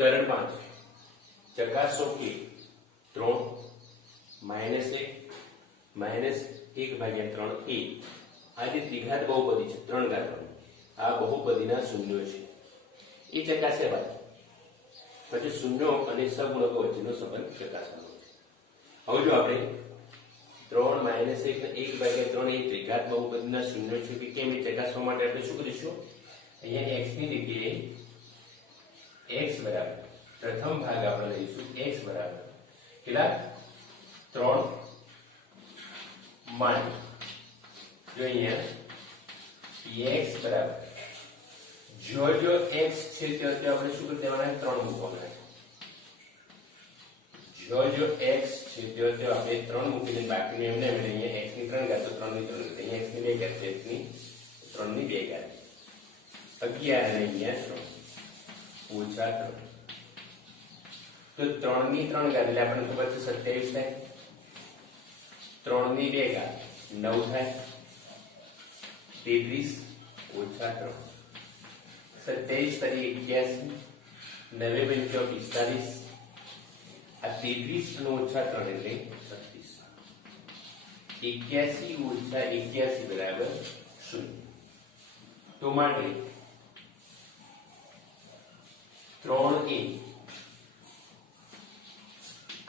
ઉદાહરણ 5 ચકાસો કે 3 -1 -1/3 એ આ જે ત્રિઘાત બહુપદી છે 3 ઘાતવાળી આ બહુપદીના શૂન્યો છે એ ચકાસ્યા બાદ પછી શૂન્યો અને સહગુણકો વચ્ચેનો સંબંધ ચકાસવાનો છે। હવે જો આપણે 3 -1 ને 1/3 એ ત્રિઘાત બહુપદીના શૂન્યો છે કે કેમ એ ચકાસવા માટે આપણે શું કરીશું? અહીંયા x ની જગ્યાએ x બરાબર પ્રથમ ભાગ આપણે લઈશું x બરાબર કેટલા 3 मान जो અહીંયા x બરાબર જો x છે તો આપણે શું કરી દેવાના 3 મૂકવાના જો x છે તો આપણે 3 મૂકીને બાકીને એમને અહીંયા x ની 3 ઘાત તો 3 ની 3 અહીંયા x ની 2 ઘાત x ની 3 ની 2 ઘાત 11 અને અહીંયા 3 ઓછા 3 તો 3 ની 3 ઘાત એટલે આપણને ખબર છે 27 થાય 3 ની 2 ઘાત 9 થાય 33 ઓછા 3 27 તરી 81 9 × 45 આ 33 અને ઓછા 3 એટલે 36 81 ઓછા 81 બરાબર 0 તો માટે 3a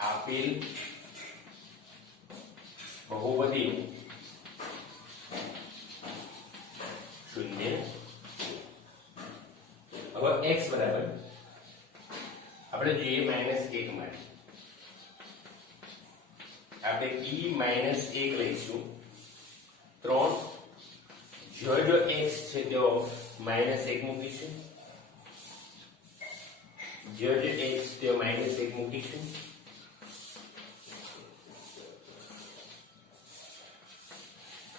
આપેલ બહુપદી શૂન્ય હવે x બરાબર આપણે જોઈએ -1 માટે આપણે e -1 લઈશું 3 જો x છે તો -1 મૂકીશું જો x તો -1 મૂકીશું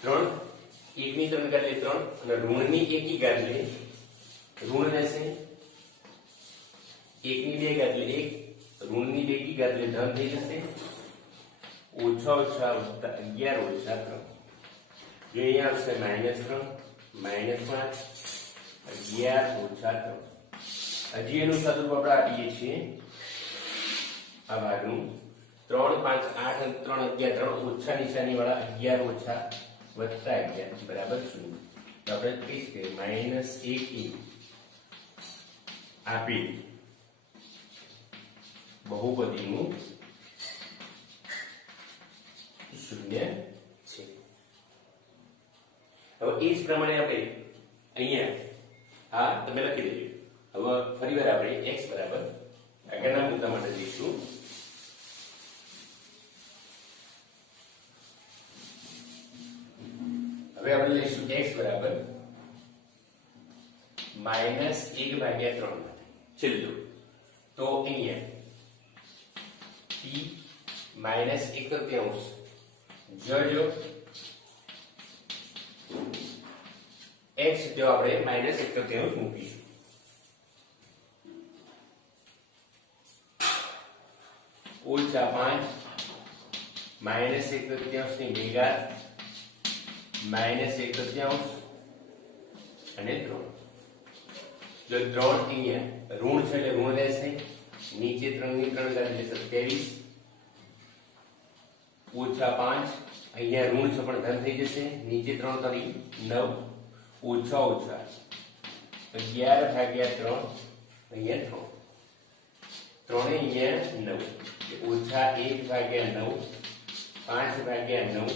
3 1 ની 3 ઘાત એટલે 3 અને ઋણની 1 ની ઘાત એટલે ઋણ રહેશે 1 ની 2 ઘાત એટલે 1 ઋણની 2 ની ઘાત એટલે ધન થઈ જશે ઓછા ઓછા વત્તા 11 ઓછા 3 જે અહીંયા આવશે -3 -5 11 ઓછા 3 હજી એનું સ્વરૂપ આપણે આપીએ છીએ આ ભાગનું 3 5 8 અને 3 11 3 ઓછા નિશાની વાળા 11 ઓછા વત્તા 11 બરાબર 0 તો આપણે કહીશ કે -1 આપેલ બહુપદીનું શૂન્ય છે। હવે એ જ પ્રમાણે આપણે અહીંયા આ તમે લખી દેજો। હવે ફરીવાર આપણે x બરાબર આગળના મુદ્દા માટે લઈશું હવે આપણે લઈશું x બરાબર -1/3 છેલ્લું તો અહીંયા t -1/3 જો x જો આપણે -1/3 મૂકીશું ઓછા 5 -1/3 ની 2 ઘાત -1/3 અને 3 જો 3 અહીંયા ઋણ છે એટલે ઋણ રહેશે નીચે 3 ની 3 ઘાત એટલે 27 ઓછા 5 અહીંયા ઋણ છે પણ ધન થઈ જશે નીચે 3 તરી 9 ઓછા ઓછા 11/3 અહીંયા 3 અહીંયા 9 ઓછા 1/9 5/9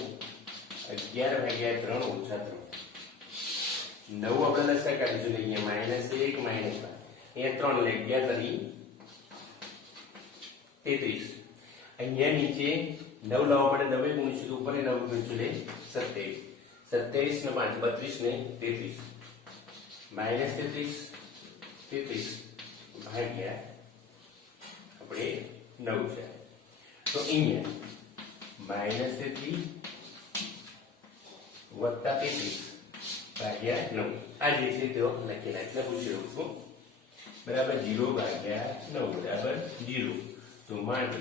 11/3 ઓછા 3 9 આપણે લસાઅ કાઢીશું અહીંયા -1 -5 અહીંયા 3 એટલે 11 તરી 33 અહીંયા નીચે 9 લાવવા માટે 9 ગુણીશું તો ઉપર 9 ગુણીશું એટલે 27 27 ને 5 32 ને 33 -33 ભાગ્યા આપણે 9 છે તો અહીંયા -33 વત્તા 33 ભાગ્યા 9 આ જે છે તે લખેલા એટલે પૂછી રહ્યું છું બરાબર 0/9 બરાબર 0 તો માટે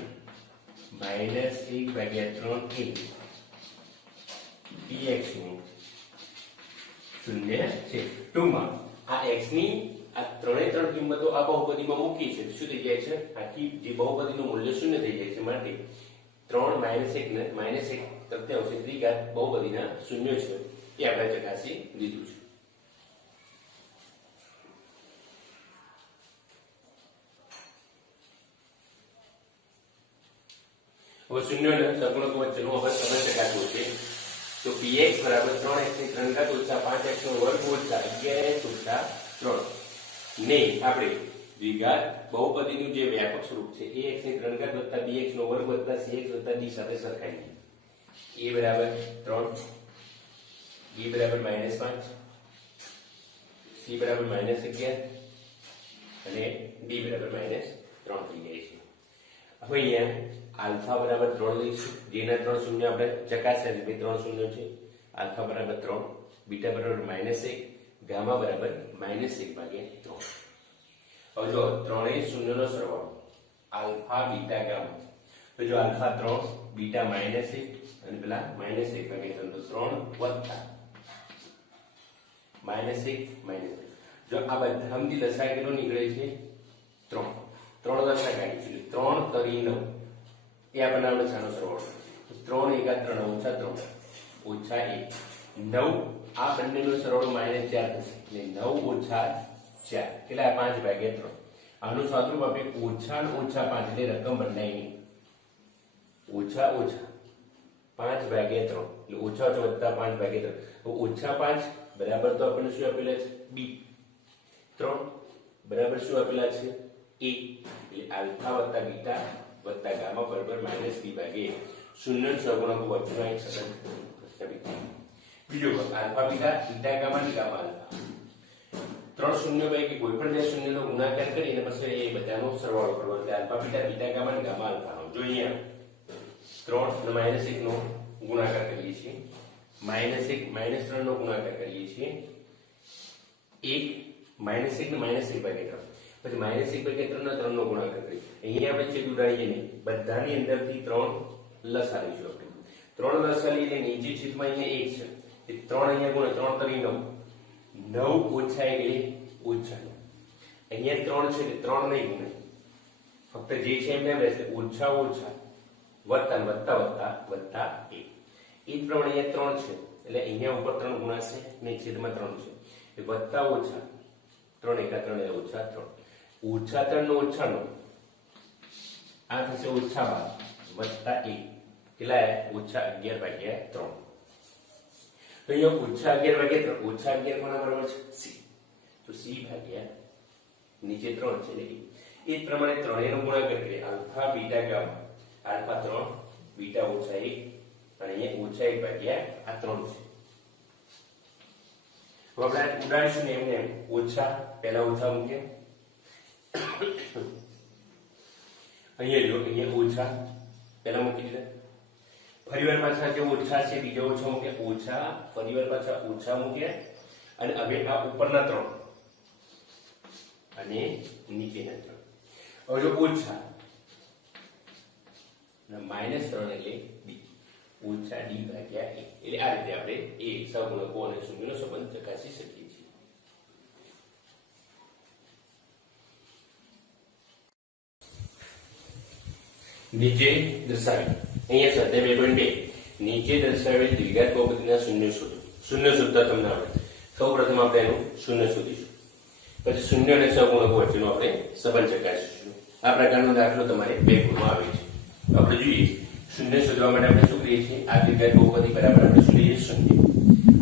-1/3 dx નું શૂન્ય છે। ટૂંકમાં આ x ની આ ત્રણે ત્રણ કિંમતો આ બહુપદીમાં મૂકી છે શું થઈ જાય છે આખી જે બહુપદીનું મૂલ્ય શૂન્ય થઈ જાય છે માટે 3 -1 ને -1 તૃતીયાંશ દ્વિઘાત બહુપદીના શૂન્ય છે એ આપણે ચકાસી લીધું છે। હવે શૂન્યોના સગુણકો વચ્ચેનો હવે સંબંધ ચકાસવો છે તો px બરાબર 3x ની 3 ઘાત ઓછા 5x નો વર્ગ ઓછા 11x ઓછા 3 ને આપણે દ્વિઘાત બહુપદીનું જે વ્યાપક સ્વરૂપ છે ax ની 3 ઘાત વત્તા bx નો વર્ગ વત્તા cx વત્તા d સાથે સરખાવીએ a બરાબર 3 b બરાબર -5 c બરાબર -11 અને d બરાબર -3 થઈ જાય છે। હવે અહીંયા આલ્ફા બરાબર 3 લઈશું જેના 3 શૂન્ય આપણે ચકાસ્યા છે 3 શૂન્ય છે આલ્ફા બરાબર 3 બીટા બરાબર -1 ગામા બરાબર -1/3। હવે જો ત્રણેય શૂન્યનો સરવાળો આલ્ફા બીટા ગામા તો જો આલ્ફા 3 બીટા -1 અને પેલા -1/3 તો 3 વત્તા -1 જો આ બધામાંથી લસાઅ કેટલો નીકળે છે 3 લસાઅ કાઢીએ 3 તરી 9 એ આપણને આપણે છાનો સરવાળો 3 × 3 - 3 ઓછા 1 9 આ બંનેનો સરવાળો -4 થશે એટલે 9 ઓછા 4 કેટલા 5/3 આનું સાદુરૂપ આપણે ઓછા ને ઓછા 5 એટલે રકમ બદલાય નહીં ઓછા 5/3 એટલે ઓછા વત્તા 5/3 તો ઓછા 5 બરાબર તો આપણને શું આપેલા છે b 3 બરાબર શું આપેલા છે a એટલે આલ્ફા વત્તા બીટા વત્તા ગામા બરાબર -b/a શૂન્ય સગુણકો વચ્ચેનો એક સંબંધ પ્રસ્થાપિત થયો। બીજો આલ્ફા બીટા ગામા અને ગામા આલ્ફા ત્રણ શૂન્ય પૈકી કોઈ પણ બે શૂન્યનો ગુણાકાર કરી અને પછી એ બધાનો સરવાળો કરવાનો એટલે આલ્ફા બીટા ગામા અને ગામા આલ્ફાનો જો અહીંયા 3 અને -1 નો ગુણાકાર કરીએ છીએ -1 -3 નો ગુણાકાર કરીએ છીએ 1 -1 ને -1/3 પછી -1/3 ના 3 નો ગુણાકાર કરીએ અહીંયા આપણે છેદ ઉડાડીએ નહીં બધાની અંદરથી 3 લસા લઈશું આપણે 3 લસા લઈને નીચે છેદમાં અહીંયા 1 છે એ 3 અહીંયા ગુણ્યા 3 તરી 9 ઓછા 1 એટલે ઓછા 9 અહીંયા 3 છે એટલે 3 નહીં ગુણે ફક્ત જે છે એમને એમ રહેશે ઓછા વત્તા વત્તા વત્તા વત્તા 1 એ જ પ્રમાણે અહીંયા 3 છે એટલે અહીંયા ઉપર 3 ગુણાશે ને છેદમાં 3 છે એ વત્તા ઓછા 3 × 3 એટલે ઓછા 3 ઓછા 3 નો ઓછા 9 આ થશે ઓછા 12 વત્તા 1 કેટલા ઓછા 11/3 તો અહીંયા ઓછા 11/3 ઓછા 11 કોના બરાબર છે c તો c ભાગ્યા નીચે 3 છે એટલે એ જ પ્રમાણે ત્રણેયનો ગુણાકાર કરીએ alpha beta gamma alpha 3 beta ઓછા 1 અને અહીંયા ઓછા 1/3 આ 3 છે હવે આપણે ઉડાડીશું ને એમને ઓછા પહેલા ઓછા મૂકીએ અહીંયા જો અહીંયા ઓછા પહેલા મૂકી દીધા ફરીવાર પાછા જે ઓછા છે બીજા ઓછા મૂક્યા ઓછા ફરીવાર પાછા ઓછા મૂક્યા અને હવે આ ઉપરના 3 અને નીચેના 3 હવે જો ઓછા અને -3 એટલે b ઓછા d ભાગ્યા a એટલે આ રીતે આપણે a સહગુણકો અને શૂન્યનો સંબંધ ચકાસી શકીએ છીએ। નીચે દર્શાવેલ અહીંયા સ્વાધ્યાય 2.2 નીચે દર્શાવેલ દ્વિઘાત બહુપદીના શૂન્ય શોધો શૂન્ય શોધતા તમને આવડે સૌપ્રથમ આપણે એનું શૂન્ય શોધીશું પછી શૂન્ય અને સહગુણકો વચ્ચેનો આપણે સંબંધ ચકાસીશું આ પ્રકારનો દાખલો તમારે 2 ગુણમાં આવે છે તો આપણે જોઈએ શૂન્ય શોધવા માટે આપણે શું કરીએ છીએ આ દ્વિઘાત બહુપદી બરાબર આપણે શું લઈએ શૂન્ય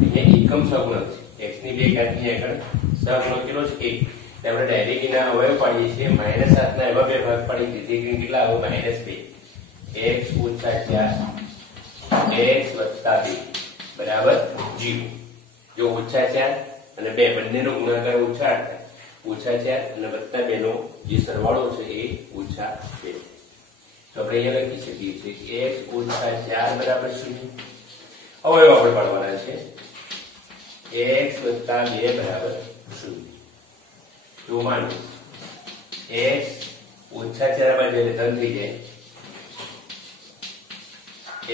અહીંયા એકમ સહગુણક છે x ની 2 ઘાતની આગળ સહગુણક કેટલો છે 1 એટલે આપણે ડાયરેક્ટ એના અવયવ પાડીએ છીએ -7 ના એવા બે ભાગ પાડી દીધી કે કેટલા આવે -2 x ઓછા 4 x વત્તા 2 બરાબર 0 જો ઓછા 4 અને 2 બંનેનો ગુણાકાર ઓછા 8 ઓછા 4 અને વત્તા 2 નો જે સરવાળો છે એ ઓછા 2 તો આપણે અહીંયા લખી શકીએ છીએ કે x ઓછા 4 બરાબર 0 અવયવ આપણે પાડવાના છે x વત્તા 2 બરાબર 0 તો માનો x ઓછા 4 બાજુ એટલે ધન થઈ જાય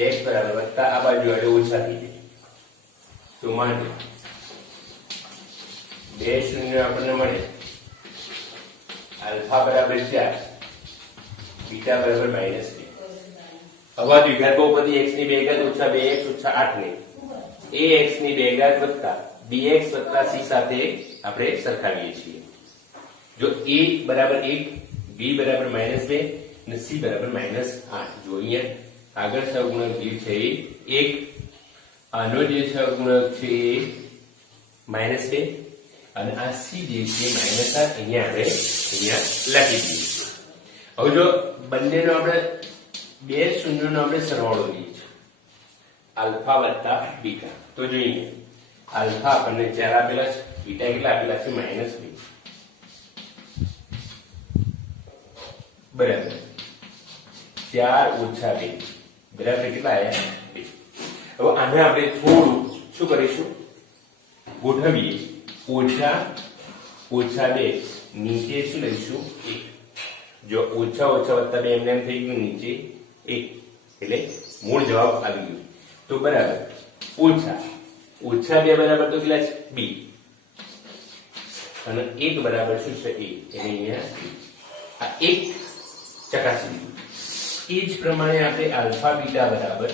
x બરાબર વત્તા આ બાજુ એટલે ઓછા થઈ જાય તો માનો 2 શૂન્ય આપણને મળે अल्फा बराबर 4, बीटा बराबर -2. હવે દ્વિઘાત બહુપદી x ની 2 ઘાત ઓછા 2x ઓછા 8 ને ax ની 2 ઘાત વત્તા bx વત્તા c સાથે આપણે સરખાવીએ છીએ. જો a બરાબર 1, b બરાબર -2 અને c બરાબર -8. જો અહીંયા આગળ સહગુણક જે છે એ 1, આનો જે સહગુણક છે એ -2 અને આ c જે છે -8. અહીંયા આપણે લખી દઈએ. હવે જો બંનેનો આપણે બે શૂન્યનો આપણે સરવાળો લઈએ છીએ આલ્ફા વત્તા બીટા. તો જોઈએ આલ્ફા આપણને 4 આપેલા છે, બીટા કેટલા આપેલા છે -2 બરાબર 4 ઓછા 2 બરાબર કેટલા આવ્યા 2. હવે આને આપણે થોડું શું કરીશું ગોઠવીએ. ઓછા ઓછા 2 નીચે શું લઈશું 1. જો ઓછા ઓછા વત્તા 2 એમને એમ થઈ ગયું નીચે 1 એટલે મૂળ જવાબ આવી ગયો. તો બરાબર ઓછા ઓછા 2 બરાબર તો કેટલા છે 2 અને 1 બરાબર શું છે 1 એટલે અહીંયા આ 1 ચકાસી દીધું. એ જ પ્રમાણે આપણે આલ્ફા બીટા બરાબર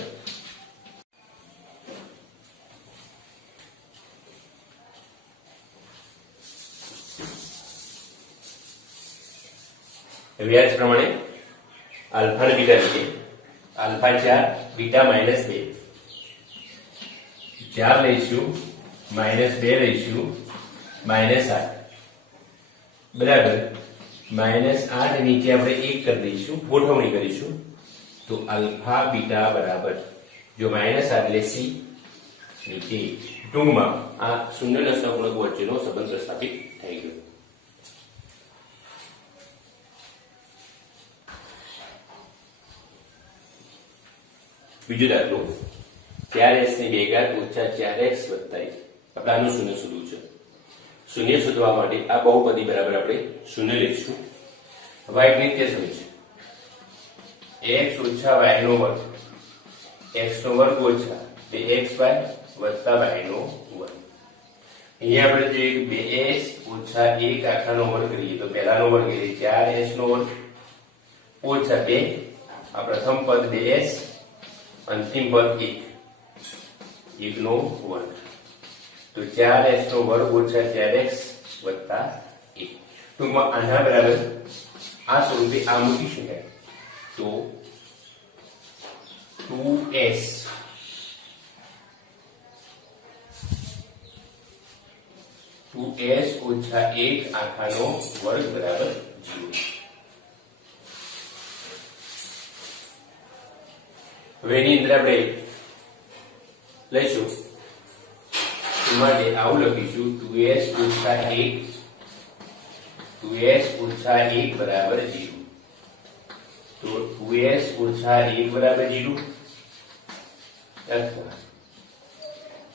વ્યાજ પ્રમાણે આલ્ફા ને બીટા લઈએ. Alpha 4 beta -2. 4 લઈશું -2 લઈશું -8 બરાબર -8 નીચે આપણે 1 કરી દઈશું, ગોઠવણી કરીશું. તો આલ્ફા બીટા બરાબર જો -8 એટલે c નીચે ટૂંકમાં આ શૂન્યના સહગુણકો વચ્ચેનો સંબંધ પ્રસ્થાપિત થઈ ગયો. બીજો દાખલો 4x ની 2 ઘાત ઓછા 4x વત્તા 1. આપણે આનું શૂન્ય શોધવું છે. શૂન્ય શોધવા માટે આ બહુપદી બરાબર આપણે શૂન્ય લઈશું. હવે એક નિત્ય સમી છે x ઓછા y નો વર્ગ x નો વર્ગ ઓછા 2xy વત્તા y નો વર્ગ. અહીંયા આપણે જે 2s ઓછા 1 આખાનો વર્ગ કરીએ તો પહેલાનો વર્ગ એટલે 4s નો વર્ગ ઓછા 2 આ પ્રથમ પદ 2s અંતિમ પદ 1 નો વર્ગ. તો 4x નો વર્ગ ઓછા 4x વત્તા 1. ટૂંકમાં આના બરાબર આ સ્વરૂપે આ મૂકી શકાય. તો 2s ઓછા 1 આખાનો વર્ગ બરાબર 0. હવે એની અંદર આપણે લઈશું માટે આવું લખીશું 2s ઓછા 1 બરાબર 0. તો 2s ઓછા 1 બરાબર 0 અથવા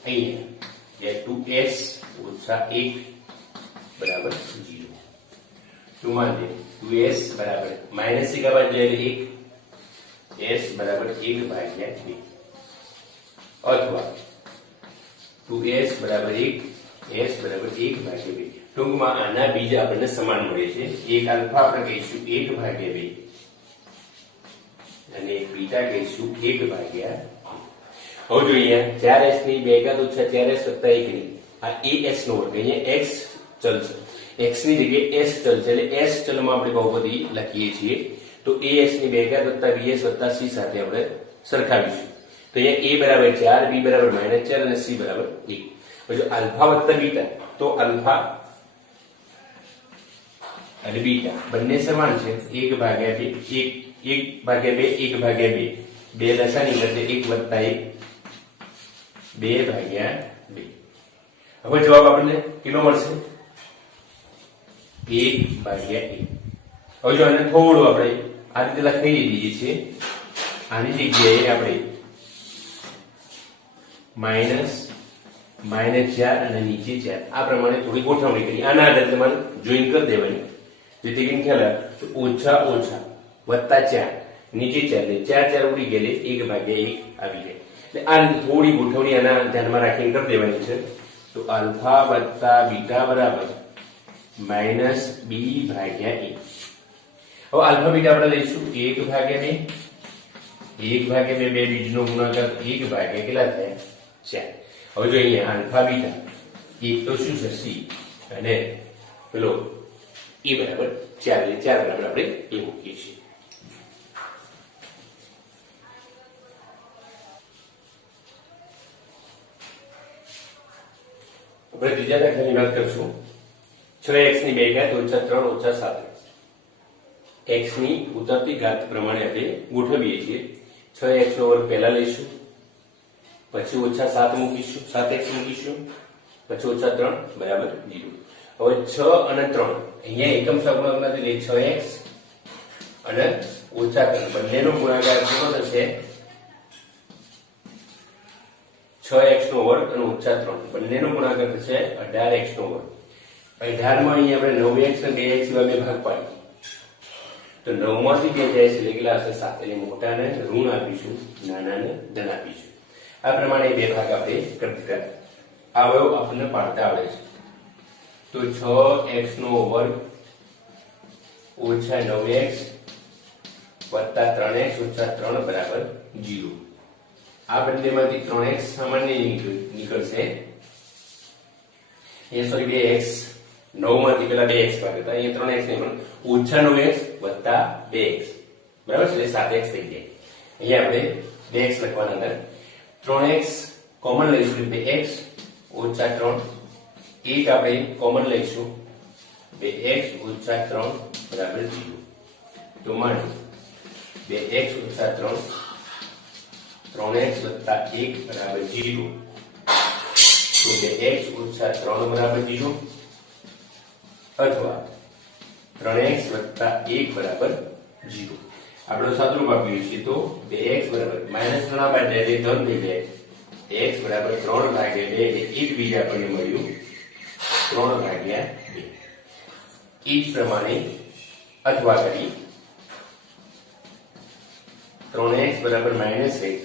અહીંયા 2s ઓછા 1 બરાબર 0. તો માને 2s બરાબર માઈનસ 1 બાદ એટલે 1 s બરાબર 1 ભાગ્યા 2 અથવા 2s બરાબર 1 s બરાબર 1 ભાગ્યા 2. ટૂંકમાં આના બીજ આપણને સમાન મળે છે. એક આલ્ફા આપણે કહીશું 1 ભાગ્યા 2 અને એક બીટા કહીશું 1 ભાગ્યા 2. હવે જોઈએ 4s ની 2 ઘાત ઓછા 4s વત્તા 1 ની આ as નો વર્ગ. અહીંયા x ચલ છે, x ની જગ્યાએ s ચલ છે એટલે s ચલમાં આપણે બહુપદી લખીએ છીએ. તો as ની 2 ઘાત વત્તા bs વત્તા c સાથે આપણે સરખાવીશું. તો અહીંયા a બરાબર 4, b બરાબર -4 અને c બરાબર 1. હવે જો આલ્ફા વત્તા બીટા તો આલ્ફા અને બીટા બંને સમાન છે. 1 ભાગ્યા 2 1 ભાગ્યા 2 1 ભાગ્યા 2 બે લસાની એટલે 1 વત્તા 1 2 ભાગ્યા 2. હવે જવાબ આપણને કેટલો મળશે 1 ભાગ્યા 1. હવે જો આને થોડું આપણે આ રીતે લખી દઈએ છીએ. આની જગ્યાએ આપણે -4 અને નીચે 4 આ પ્રમાણે થોડી ગોઠવણી કરી. આના આધારે તમારે જોઈન કરી દેવાની જેથી કરીને ખ્યાલ આવે. તો ઓછા ઓછા વત્તા 4 નીચે 4 એટલે 4 4 ઉડી ગયેલે 1 ભાગ્યા 1 આવી જાય. એટલે આ રીતે થોડી ગોઠવણી આના ધ્યાનમાં રાખીને કરી દેવાની છે. તો આલ્ફા વત્તા બીટા બરાબર માઇનસ બી ભાગ્યા એ. હવે આલ્ફા બીટા આપણે લઈશું 1 ભાગ્યા 2, 1 ભાગ્યા 2, બે બીજનો ગુણાકાર 1 ભાગ્યા કેટલા થાય 4. હવે જો અહીંયા આલ્ફા બીટા એક તો શું છે સી અને પેલો એ બરાબર 4 એટલે 4 બરાબર આપણે એ મૂકીએ છીએ. આપણે ત્રીજા દાખલાની વાત કરશું. 6x ની 2 ઘાત ઓછા 3 ઓછા 7 x ની ઉતરતી ઘાત પ્રમાણે આપણે ગોઠવીએ છીએ. 6x નો વર્ગ પહેલા લઈશું, પછી ઓછા 7 મૂકીશું, 7x મૂકીશું, પછી ઓછા 3 બરાબર 0. હવે 6 અને 3 અહીંયા એકમ સહગુણક નથી એટલે 6x અને ઓછા 3 બંનેનો ગુણાકાર કેટલો થશે 6x નો વર્ગ અને ઓછા 3 બંનેનો ગુણાકાર થશે 18x નો વર્ગ. 18 માં અહીંયા આપણે 9x અને 2x એવા બે ભાગ પાડીએ તો 9 માંથી 2 જાય છે એટલે કેટલા હશે 7. એટલે મોટાને ઋણ આપીશું, નાનાને ધન આપીશું. આ પ્રમાણે બે ભાગ આપણે કરતા આવ્યો આપણને પાડતા આવડે છે. તો 6x નો વર્ગ ઓછા 9x વત્તા 3x ઓછા 3 બરાબર 0. આ બંનેમાંથી 3x સામાન્ય નીકળશે. એ સોરી 2x 9 માંથી પેલા 2x ભાગ્યા અહીંયા 3x નહીં પણ ઓછા 9x વત્તા 2x બરાબર છે એટલે 7x થઈ જાય. અહીંયા આપણે 2x લખવાના અંદર 3x કોમન લઈશું એટલે 2x ઓછા 3 એક આપણે કોમન લઈશું 2x ઓછા 3 બરાબર 0. તો માની 2x ઓછા 3 3x વત્તા 1 બરાબર 0. તો 2x ઓછા 3 બરાબર 0 અથવા 3x વત્તા 1 બરાબર 0. આપણે સાદુરૂપ આપીએ છીએ તો 2x બરાબર માઈનસ 3 બાદ એટલે ધન થઈ જાય. x બરાબર 3 ભાગ્યા 2 એટલે 1 બીજા આપણને મળ્યું 3 ભાગ્યા 2. એ જ પ્રમાણે અથવા કરી 3x બરાબર માઈનસ 1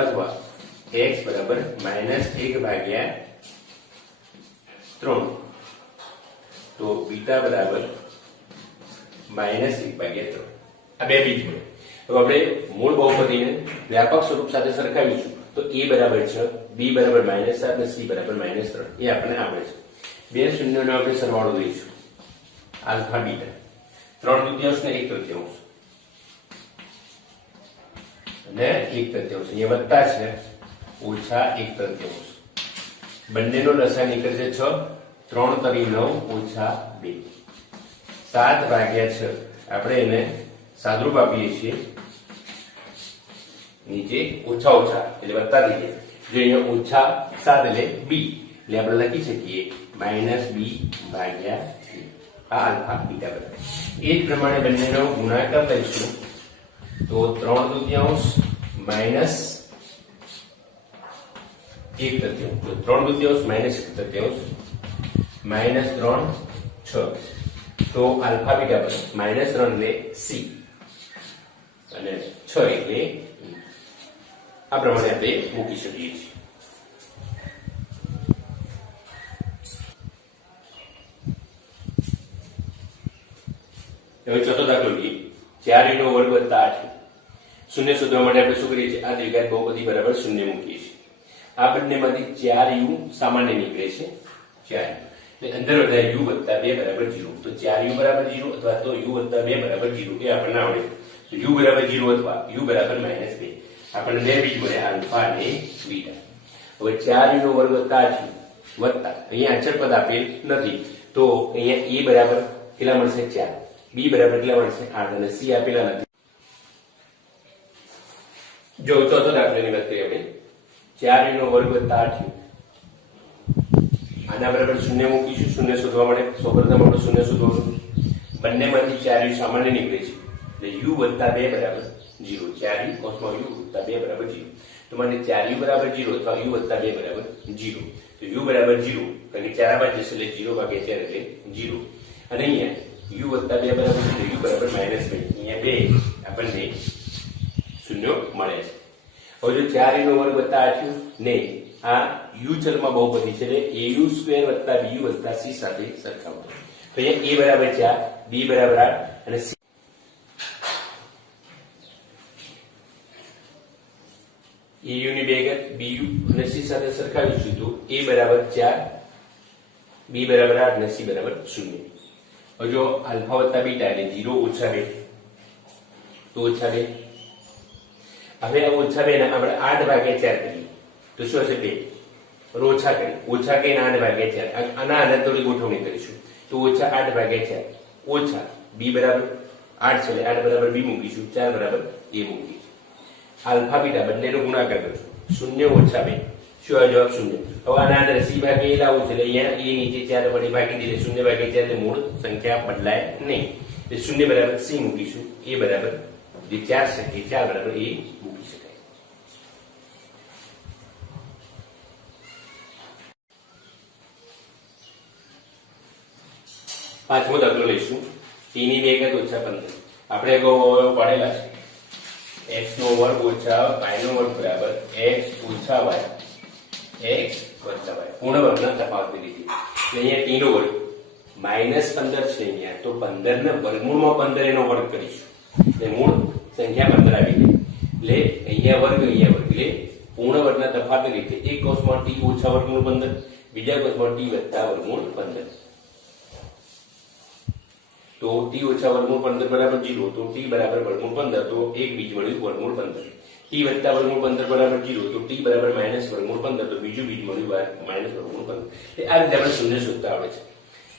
અથવા x બરાબર માઈનસ 1 ભાગ્યા 3 તો બીટા બરાબર માઈનસ 1 ભાગ્યા 3. આ બે બીજ મળે. તો આપણે મૂળ બહુપદીને વ્યાપક સ્વરૂપ સાથે સરખાવીશું તો a બરાબર 6, b બરાબર -7 અને c બરાબર -3 એ આપણને આવડે છે. બે શૂન્યોનો આપણે સરવાળો લઈશું આલ્ફા બીટા 3/4 ને 1/3 અને 1/3 અહીંયા વત્તા છે ઓછા 1/3 બંનેનો લસાઅ નીકળશે 6 3 તરી 9 ઓછા 2 7 ભાગ્યા 6 આપણે એને સાદુરૂપ આપીએ છીએ નીચે ઓછા ઓછા એટલે વત્તા થઈ જાય. જો અહીંયા ઓછા 7 એટલે b એટલે આપણે લખી શકીએ -b ભાગ્યા 3. આ આલ્ફા બીટા બરાબર. એ જ પ્રમાણે બંનેનો ગુણાકાર લઈશું તો 3/4 માઈનસ 1/3 તો 3/4 માઈનસ 1/3 માઈનસ 3 6 તો આલ્ફા બીટા બરાબર -3 એટલે c અને 6 એટલે આ પ્રમાણે આપણે મૂકી શકીએ છીએ. હવે ચોથો દાખલો લઈએ. 4u નો વર્ગ વત્તા 8u. શૂન્ય શોધવા માટે આપણે શું કરીએ છીએ આ દ્વિઘાત બહુપદી બરાબર શૂન્ય મૂકીએ છીએ. આ બંનેમાંથી 4u સામાન્ય નીકળે છે 4u એટલે અંદર વધારે u વત્તા 2 બરાબર 0. તો 4u બરાબર 0 અથવા તો u વત્તા 2 બરાબર 0 એ આપણને આવડે છે. u બરાબર 0 અથવા u બરાબર -2 આપણને બે બીજ મળે આલ્ફા અને બીટા. હવે 4u નો વર્ગ વત્તા 8u વત્તા અહીંયા અચળ પદ આપેલ નથી તો અહીંયા a બરાબર કેટલા મળશે 4, b બરાબર કેટલા મળશે 8 અને c આપેલા નથી. જો ચોથો દાખલાની વાત કરીએ આપણે 4u નો વર્ગ વત્તા 8u આના બરાબર શૂન્ય મૂકીશું. શૂન્ય શોધવા માટે સૌપ્રથમ આપણે શૂન્ય શોધવાનું. બંનેમાંથી 4u સામાન્ય નીકળે છે એટલે u વત્તા 2 બરાબર 0. 4u કોસમાં u વત્તા 2 બરાબર 0. તો મને 4u બરાબર 0 અથવા u વત્તા 2 બરાબર 0. તો u બરાબર 0 કારણ કે 4 બાદ જશે એટલે 0 ભાગ્યા 4 એટલે 0 અને અહીંયા u વત્તા 2 બરાબર 0 u બરાબર -2 અહીંયા 2 આપણને શૂન્ય મળે છે. હવે જો 4u નો વર્ગ વત્તા 8u ને આ યુ ચલમાં બહુપદી છે એટલે au સ્ક્વેર વત્તા bu વત્તા c સાથે સરખાવવા. તો અહીંયા a બરાબર 4, b બરાબર 8 અને c au ની બે ઘાત bu અને c સાથે સરખાવીશું તો a બરાબર 4, b બરાબર 8 અને c બરાબર 0. હવે જો આલ્ફા વત્તા બીટા એટલે 0 ઓછા 2 તો ઓછા 2. હવે આ ઓછા 2 ને આપણે 8 ભાગ્યા 4 કરીએ તો શું હશે 2. ઓછા કરીએ, ઓછા કરીને 8 ભાગ્યા 4 આના આધારે થોડી ગોઠવણી કરીશું તો ઓછા 8 ભાગ્યા 4 ઓછા b બરાબર 8 છે એટલે 8 બરાબર b મૂકીશું, 4 બરાબર a મૂકીશું. આલ્ફા બીટા બંનેનો ગુણાકાર કરશું 0 ઓછા 2 શું આવે જવાબ 0. હવે આના આધારે c ભાગ્યા a લાવવું છે એટલે અહીંયા a નીચે 4 વડે ભાગી દઈએ 0 ભાગ્યા 4 એટલે મૂળ સંખ્યા બદલાય નહીં એટલે 0 બરાબર c મૂકીશું, a બરાબર જે 4 છે એ 4 બરાબર a મૂકી શકાય. પાંચમો દાખલો લઈશું t ની બે ઘાત ઓછા 15. આપણે અગાઉ પડેલા છે x નો વર્ગ ઓછા y નો વર્ગ બરાબર x ઓછા y x વત્તા y પૂર્ણ વર્ગના તફાવતની રીતે. અહીંયા t નો વર્ગ -15 છે અહીંયા તો 15 ને વર્ગમૂળમાં 15 એનો વર્ગ કરીશું એટલે મૂળ સંખ્યા 15 આવી ગઈ. એટલે અહીંયા વર્ગ એટલે પૂર્ણ વર્ગના તફાવતની રીતે એક કૌંસમાં t ઓછા વર્ગમૂળ 15 બીજા કૌંસમાં t વત્તા વર્ગમૂળ 15. તો t ઓછા વર્ગમૂળ 15 બરાબર 0 તો t બરાબર વર્ગમૂળ 15 તો એક બીજ મળ્યું વર્ગમૂળ 15. t વત્તા વર્ગમૂળ 15 બરાબર 0 તો t બરાબર માઈનસ વર્ગમૂળ 15 તો બીજું બીજ મળ્યું માઈનસ વર્ગમૂળ 15. એટલે આ રીતે આપણે શૂન્ય શોધતા આવડે છે.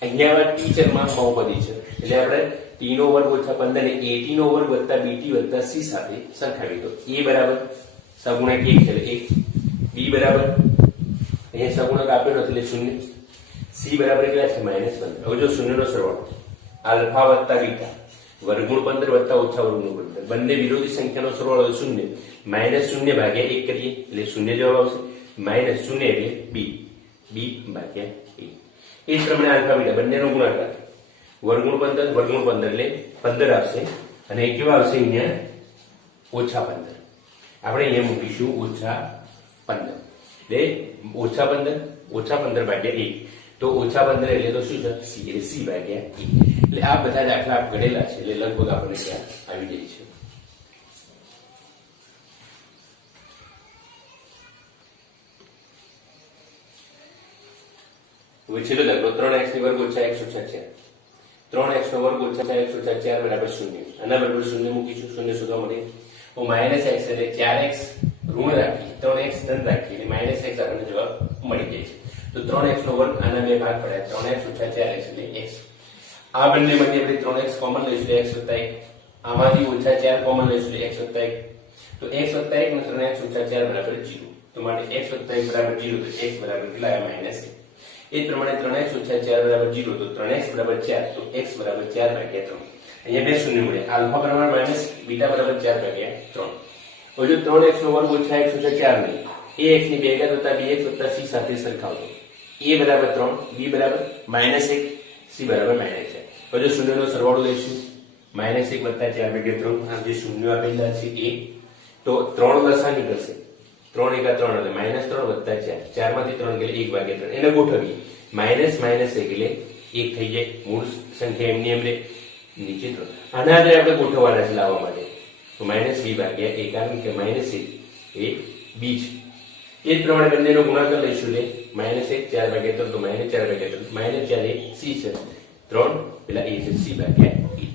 અહીંયા t ચલમાં બહુપદી છે એટલે આપણે t નો વર્ગ ઓછા 15 ને at નો વર્ગ વત્તા bt વત્તા c સાથે સરખાવી દો. a બરાબર સગુણક 1 છે એટલે 1, b બરાબર અહીંયા સગુણક આપેલો એટલે 0, c બરાબર કેટલા છે -15. હવે જો શૂન્યનો સરવાળો આલ્ફા વત્તા બીટા વર્ગમૂળ 15 વત્તા ઓછા વર્ગમૂળ 15 બંને વિરોધી સંખ્યાનો સરવાળો 0 -0 ભાગ્યા 1 કરીએ એટલે 0 જવાબ આવશે. -0 એટલે b ભાગ્યા a. એ જ પ્રમાણે આલ્ફા બીટા બંનેનો ગુણાકાર વર્ગમૂળ 15 વર્ગમૂળ 15 એટલે 15 આવશે અને કેવા આવશે અહીંયા ઓછા 15. આપણે અહીંયા મૂકીશું ઓછા 15 એટલે ઓછા 15 ભાગ્યા 1 તો ઓછા 15 એટલે તો શું છે c એટલે c ભાગ્યા e. એટલે આ બધા દાખલા ગણેલા છે એટલે લગભગ આપણને ત્યાં આવી જાય છે. હવે છેલ્લો દાખલો 3x ની વર્ગ ઓછા x ઓછા 4. 3x નો વર્ગ ઓછા x ઓછા 4 બરાબર 0. આના બરાબર 0 મૂકીશું, 0 શોધવા મળે તો -x એટલે 4x ઋણ રાખી 3x ધન રાખી એટલે -x આપણને જવાબ મળી જાય છે. તો 3x નો વર્ગ આના બે ભાગ પડ્યા 3x ઓછા 4x એટલે x. આ બંનેમાંથી આપણે 3x કોમન લઈશું x વત્તા 1. આમાંથી ઓછા 4 કોમન લઈશું x વત્તા 1. તો x વત્તા 1 ને 3x ઓછા 4 બરાબર 0. તો માટે x વત્તા 1 બરાબર 0 તો x બરાબર કેટલા આવ્યા -1. એ જ પ્રમાણે 3x ઓછા 4 બરાબર 0 તો 3x બરાબર 4 તો x બરાબર 4 ભાગ્યા 3. અહીંયા બે શૂન્ય મળ્યા આલ્ફા બરાબર માઈનસ બીટા બરાબર 4 ભાગ્યા 3. હવે જો 3x નો વર્ગ ઓછા x ઓછા 4 ને ax ની બે ઘાત વત્તા bx વત્તા c સાથે સરખાવો. a બરાબર 3, b બરાબર -1, c બરાબર -4. હવે જો શૂન્યનો સરવાળો લઈશું -1 વત્તા 4 ભાગ્યા 3 આ જે શૂન્ય આપેલા છે એ તો 3 લસા નીકળશે 3 એકા 3 એટલે -3 વત્તા 4 4 માંથી 3 એટલે 1 ભાગ્યા 3 એને ગોઠવીએ -1 એટલે 1 થઈ જાય મૂળ સંખ્યા એમની એમ રે નીચે 3. આના આધારે આપણે ગોઠવવાના છે લાવવા માટે તો -b ભાગ્યા 1 કારણ કે -1 એ b છે. એ જ પ્રમાણે બંનેનો ગુણાકાર લઈશું એટલે -1 4 ભાગ્યા 3 તો -4 ભાગ્યા 3 -4 એ c છે 3 પેલા a છે c ભાગ્યા e.